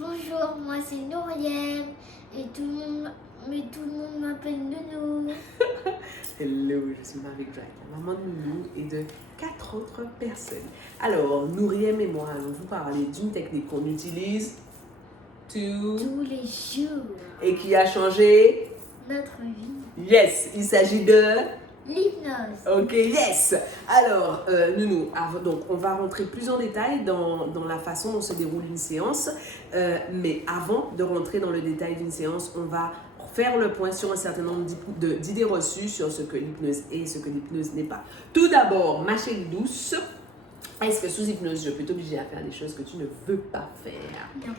Bonjour, moi c'est Nouriem et mais tout le monde m'appelle Nounou. Hello, je suis Marie-Jacques, la maman de Nounou et de 4 autres personnes. Alors, Nouriem et moi allons vous parler d'une technique qu'on utilise Tous les jours, et qui a changé. notre vie. Yes, il s'agit de. L'hypnose. Ok, yes. Alors, Nounou, donc on va rentrer plus en détail dans la façon dont se déroule une séance. Mais avant de rentrer dans le détail d'une séance, on va faire le point sur un certain nombre d'idées reçues sur ce que l'hypnose est et ce que l'hypnose n'est pas. Tout d'abord, ma chérie douce, est-ce que sous hypnose, je peux t'obliger à faire des choses que tu ne veux pas faire? Non.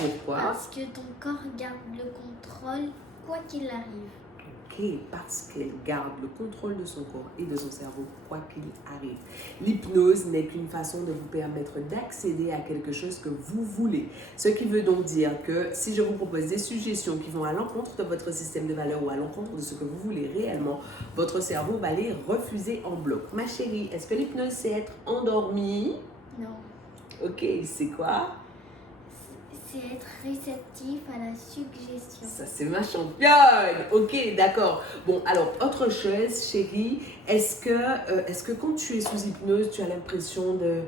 Pourquoi? Parce que ton corps garde le contrôle quoi qu'il arrive. Ok, parce qu'elle garde le contrôle de son corps et de son cerveau, quoi qu'il arrive. L'hypnose n'est qu'une façon de vous permettre d'accéder à quelque chose que vous voulez. Ce qui veut donc dire que si je vous propose des suggestions qui vont à l'encontre de votre système de valeurs ou à l'encontre de ce que vous voulez réellement, votre cerveau va les refuser en bloc. Ma chérie, est-ce que l'hypnose c'est être endormie? Non. Ok, c'est quoi? C'est être réceptif à la suggestion. Ça, c'est ma championne. Ok, d'accord. Bon, alors, autre chose, chérie, est-ce que quand tu es sous hypnose, tu as l'impression de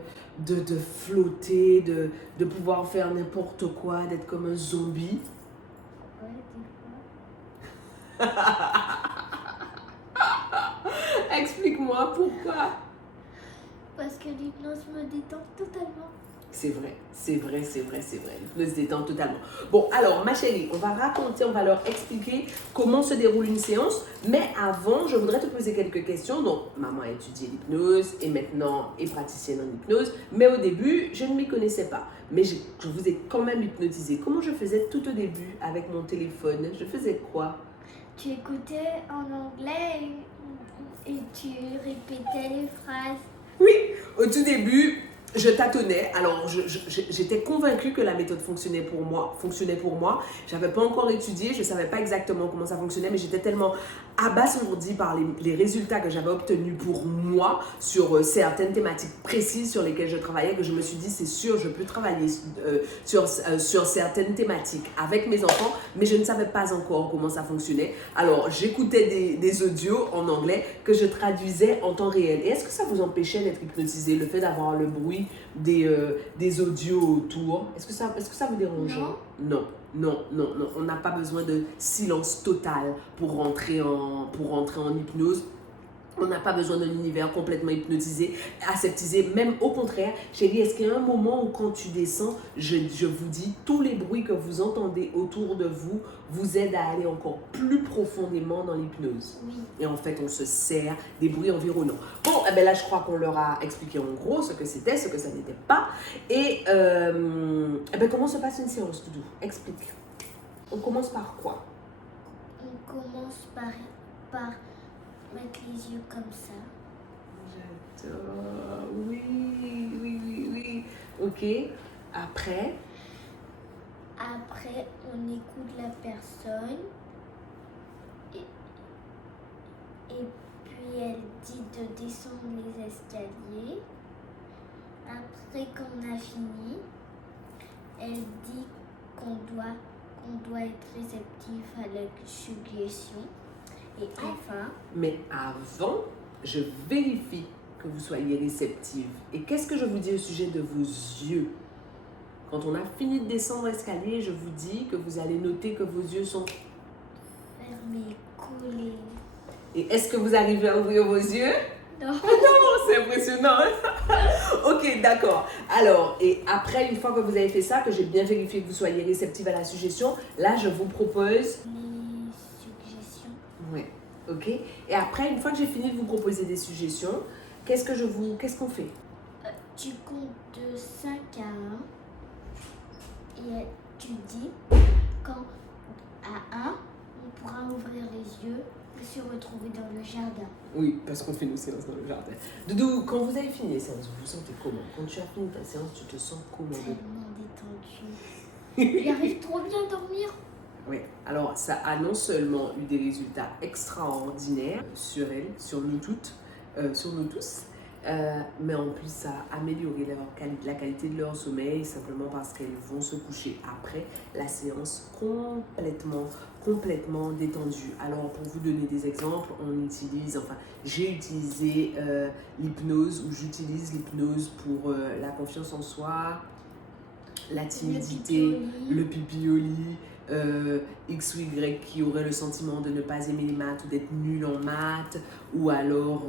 flotter, de pouvoir faire n'importe quoi, d'être comme un zombie? Ouais, des fois. Explique-moi pourquoi. Parce que l'hypnose me détend totalement. C'est vrai, c'est vrai, c'est vrai, c'est vrai. L'hypnose détend totalement. Bon, alors, ma chérie, on va raconter, on va leur expliquer comment se déroule une séance. Mais avant, je voudrais te poser quelques questions. Donc, maman a étudié l'hypnose et maintenant est praticienne en hypnose. Mais au début, je ne m'y connaissais pas. Mais je vous ai quand même hypnotisé. Comment je faisais tout au début avec mon téléphone? Je faisais quoi? Tu écoutais en anglais et tu répétais les phrases. Oui, au tout début, je tâtonnais. Alors, j'étais convaincue que la méthode fonctionnait pour moi. Je n'avais pas encore étudié, je ne savais pas exactement comment ça fonctionnait, mais j'étais tellement abasourdie par les résultats que j'avais obtenus pour moi sur certaines thématiques précises sur lesquelles je travaillais que je me suis dit, c'est sûr, je peux travailler sur certaines thématiques avec mes enfants, mais je ne savais pas encore comment ça fonctionnait. Alors, j'écoutais des audios en anglais que je traduisais en temps réel. Et est-ce que ça vous empêchait d'être hypnotisé, le fait d'avoir le bruit des audios autour? Est-ce que ça vous dérange? Non. On n'a pas besoin de silence total pour rentrer en hypnose. On n'a pas besoin d'un univers complètement hypnotisé, aseptisé. Même au contraire, chérie, est-ce qu'il y a un moment où quand tu descends, je vous dis, tous les bruits que vous entendez autour de vous vous aident à aller encore plus profondément dans l'hypnose? Oui. Et en fait, on se sert des bruits environnants. Bon, eh ben là, je crois qu'on leur a expliqué en gros ce que c'était, ce que ça n'était pas. Et eh ben, comment se passe une séance, Doudou? Explique. On commence par quoi? On commence par mettre les yeux comme ça. J'adore. Oui. Ok. Après, On écoute la personne et puis elle dit de descendre les escaliers. Après qu'on a fini, elle dit qu'on doit être réceptif à la suggestion. Et enfin, mais avant, je vérifie que vous soyez réceptive. Et qu'est-ce que je vous dis au sujet de vos yeux? Quand on a fini de descendre l'escalier, je vous dis que vous allez noter que vos yeux sont fermés, collés. Et est-ce que vous arrivez à ouvrir vos yeux? Non. Non, c'est impressionnant. Ok, d'accord. Alors, et après, une fois que vous avez fait ça, que j'ai bien vérifié que vous soyez réceptive à la suggestion, là, je vous propose... Les suggestions. Ouais, ok. Et après, une fois que j'ai fini de vous proposer des suggestions, qu'est-ce qu'on fait? Tu comptes de 5 à 1 et tu dis quand à 1, on pourra ouvrir les yeux et se retrouver dans le jardin. Oui, parce qu'on fait nos séances dans le jardin. Doudou, quand vous avez fini les séances, vous vous sentez comment? Quand tu as fini ta séance, tu te sens comment? Tellement détendu. J'arrive trop bien à dormir. Oui, alors ça a non seulement eu des résultats extraordinaires sur elle, sur nous toutes, sur nous tous, Mais en plus, ça a amélioré la qualité de leur sommeil simplement parce qu'elles vont se coucher après la séance complètement détendue. Alors, pour vous donner des exemples, j'ai utilisé l'hypnose, ou j'utilise l'hypnose pour la confiance en soi, la timidité, le pipi au lit, X ou Y qui aurait le sentiment de ne pas aimer les maths ou d'être nul en maths, ou alors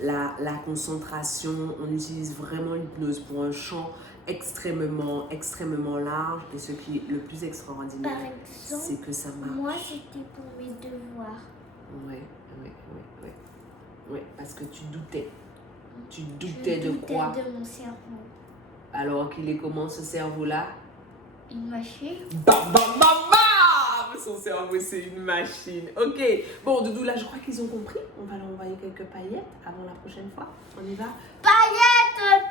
la concentration. On utilise vraiment l'hypnose pour un champ extrêmement large, et ce qui est le plus extraordinaire, Par exemple, c'est que ça marche. moi c'était pour mes devoirs. Ouais, parce que tu doutais. Tu Je doutais de quoi? de mon cerveau. Alors qu'il est comment ce cerveau-là? Une machine. Bam, bam, bam, bam! Son cerveau, c'est une machine. Ok. Bon, Doudou, là, je crois qu'ils ont compris. On va leur envoyer quelques paillettes avant la prochaine fois. On y va? Paillettes!